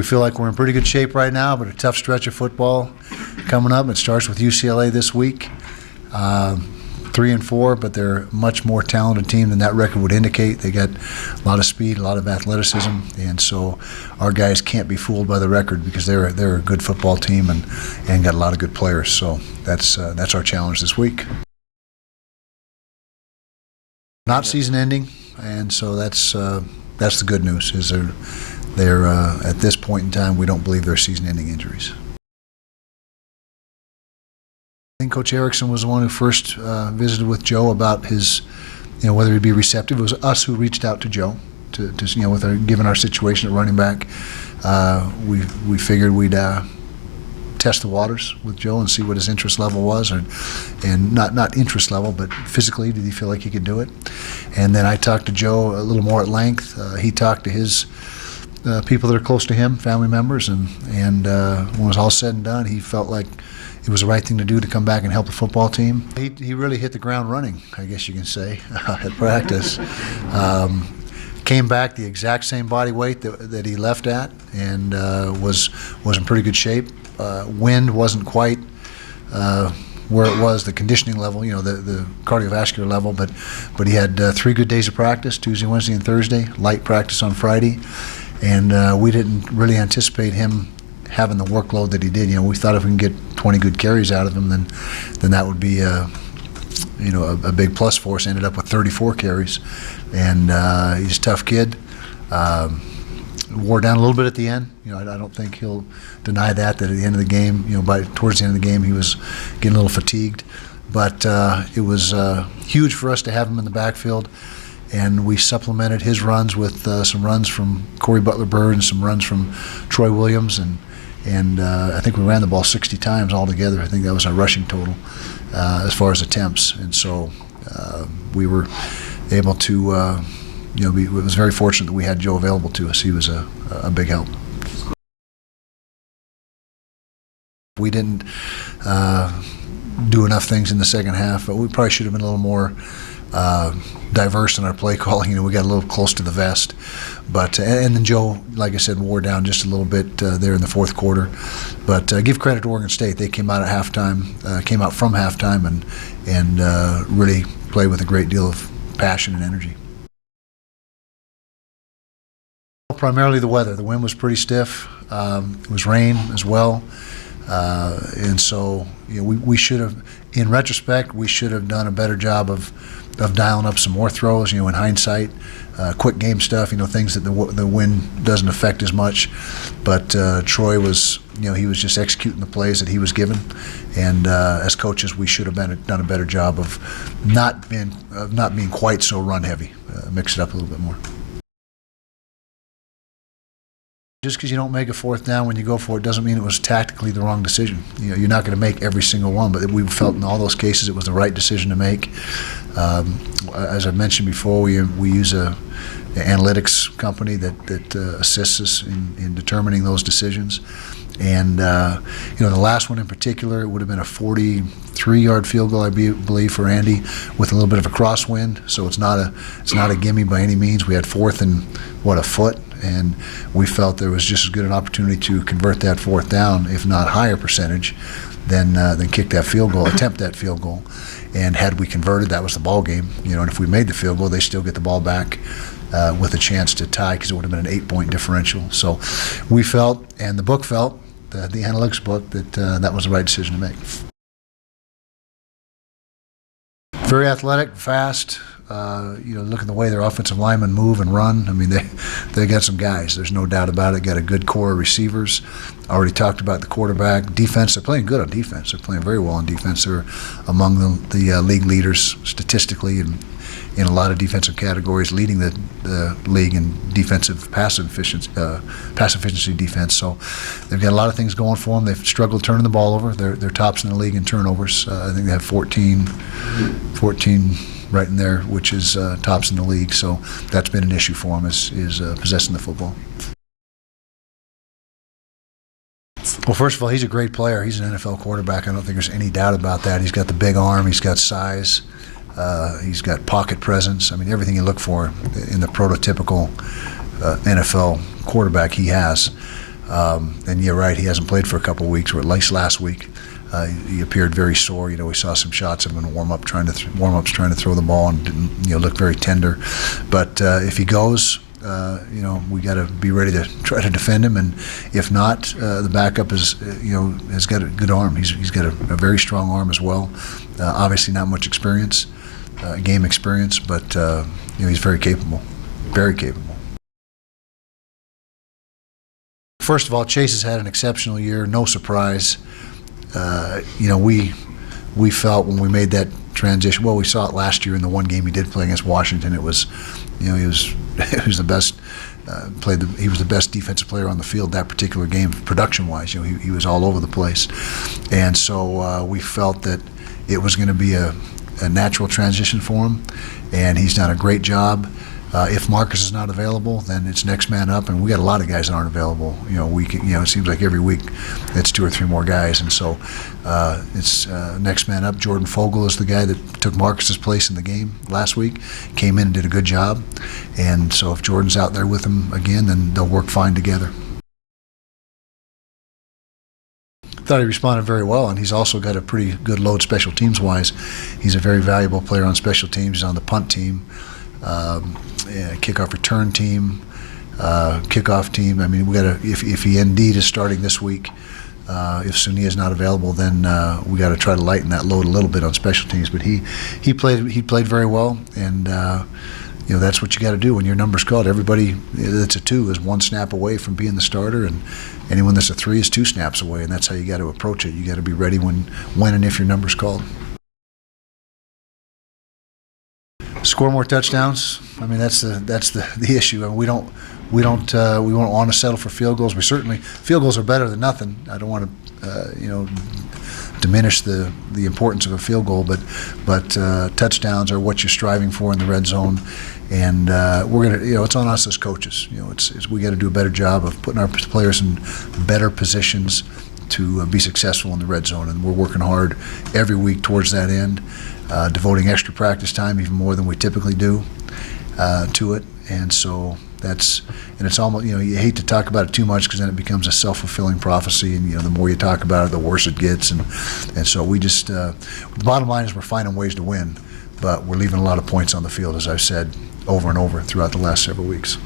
We feel like we're in pretty good shape right now, but a tough stretch of football coming up. It starts with UCLA this week. 3-4, but they're a much more talented team than that record would indicate. They got a lot of speed, a lot of athleticism, and so our guys can't be fooled by the record because they're a good football team and got a lot of good players. So that's our challenge this week. Not season ending, and so that's the good news. Is they're at this point in time, we don't believe they're season-ending injuries. I think Coach Erickson was the one who first visited with Joe about his, whether he'd be receptive. It was us who reached out to Joe given our situation at running back. We figured we'd test the waters with Joe and see what his interest level was, and not interest level, but physically, did he feel like he could do it? And then I talked to Joe a little more at length. He talked to his people that are close to him, family members, and when it was all said and done, he felt like it was the right thing to do to come back and help the football team. He really hit the ground running, I guess you can say, at practice. Came back the exact same body weight that he left at, and was in pretty good shape. Wind wasn't quite where it was, the conditioning level, the cardiovascular level, but he had 3 good days of practice, Tuesday, Wednesday, and Thursday, light practice on Friday, and we didn't really anticipate him having the workload that he did. We thought if we can get 20 good carries out of him, then that would be a big plus for us. Ended up with 34 carries, and he's a tough kid. Wore down a little bit at the end. I don't think he'll deny that at the end of the game, towards the end of the game, he was getting a little fatigued. But it was huge for us to have him in the backfield, and we supplemented his runs with some runs from Corey Butler-Bird and some runs from Troy Williams, and I think we ran the ball 60 times altogether. I think that was our rushing total as far as attempts, and so we were able to, it was very fortunate that we had Joe available to us. He was a big help. We didn't do enough things in the second half, but we probably should have been a little more diverse in our play calling. We got a little close to the vest, but and then Joe, like I said, wore down just a little bit there in the fourth quarter. But give credit to Oregon State; they came out at halftime, came out from halftime, and really played with a great deal of passion and energy. Primarily the weather. The wind was pretty stiff. It was rain as well. And so we should have, in retrospect, we should have done a better job of dialing up some more throws, in hindsight, quick game stuff, things that the wind doesn't affect as much. But Troy was, he was just executing the plays that he was given. And as coaches, we should have done a better job of not being quite so run heavy, mix it up a little bit more. Just because you don't make a fourth down when you go for it doesn't mean it was tactically the wrong decision. You're not going to make every single one, but we felt in all those cases it was the right decision to make. As I mentioned before, we use an analytics company that assists us in determining those decisions. And the last one in particular, it would have been a 43-yard field goal, I believe, for Andy, with a little bit of a crosswind. So it's not a gimme by any means. We had fourth and a foot, and we felt there was just as good an opportunity to convert that fourth down, if not higher percentage, than kick that field goal, attempt that field goal. And had we converted, that was the ball game. And if we made the field goal, they still get the ball back with a chance to tie, because it would have been an 8-point differential. So we felt, and the book felt, the analytics book, that that was the right decision to make. Very athletic, fast. Look at the way their offensive linemen move and run. I mean, they got some guys. There's no doubt about it. Got a good core of receivers. Already talked about the quarterback. Defense, they're playing good on defense. They're playing very well on defense. They're among the league leaders statistically and in a lot of defensive categories, leading the league in defensive pass efficiency defense. So they've got a lot of things going for them. They've struggled turning the ball over. They're tops in the league in turnovers. I think they have 14 right in there, which is tops in the league. So that's been an issue for them, is possessing the football. Well, first of all, he's a great player. He's an NFL quarterback. I don't think there's any doubt about that. He's got the big arm. He's got size. He's got pocket presence. I mean, everything you look for in the prototypical NFL quarterback he has. And you're right, he hasn't played for a couple of weeks, or at least last week. He appeared very sore. We saw some shots of him in warm-ups trying to throw the ball and didn't look very tender. But if he goes, we got to be ready to try to defend him. And if not, the backup has got a good arm. He's got a very strong arm as well. Obviously, not much experience, game experience, but he's very capable, very capable. First of all, Chase has had an exceptional year. No surprise. We felt when we made that transition. Well, we saw it last year in the one game he did play against Washington. It was, he was the best. He was the best defensive player on the field that particular game, production-wise. He was all over the place, and so we felt that it was going to be a natural transition for him, and he's done a great job. If Marcus is not available, then it's next man up, and we got a lot of guys that aren't available. It seems like every week it's 2 or 3 more guys, and so it's next man up. Jordan Fogle is the guy that took Marcus's place in the game last week. Came in and did a good job, and so if Jordan's out there with him again, then they'll work fine together. Thought he responded very well, and he's also got a pretty good load special teams wise. He's a very valuable player on special teams. He's on the punt team. Kickoff return team, kickoff team. I mean, we got to. If he indeed is starting this week, if Suni is not available, then we got to try to lighten that load a little bit on special teams. But he played very well, and that's what you got to do when your number's called. Everybody that's a 2 is 1 snap away from being the starter, and anyone that's a 3 is 2 snaps away, and that's how you got to approach it. You got to be ready when and if your number's called. Score more touchdowns. I mean, that's the issue. And we don't want to settle for field goals. Field goals are better than nothing. I don't want to diminish the importance of a field goal, but touchdowns are what you're striving for in the red zone. And we're gonna, it's on us as coaches. We got to do a better job of putting our players in better positions to be successful in the red zone, and we're working hard every week towards that end. Devoting extra practice time, even more than we typically do, to it, and so it's almost, you hate to talk about it too much because then it becomes a self-fulfilling prophecy, and the more you talk about it, the worse it gets, and so we just the bottom line is we're finding ways to win, but we're leaving a lot of points on the field, as I've said over and over throughout the last several weeks.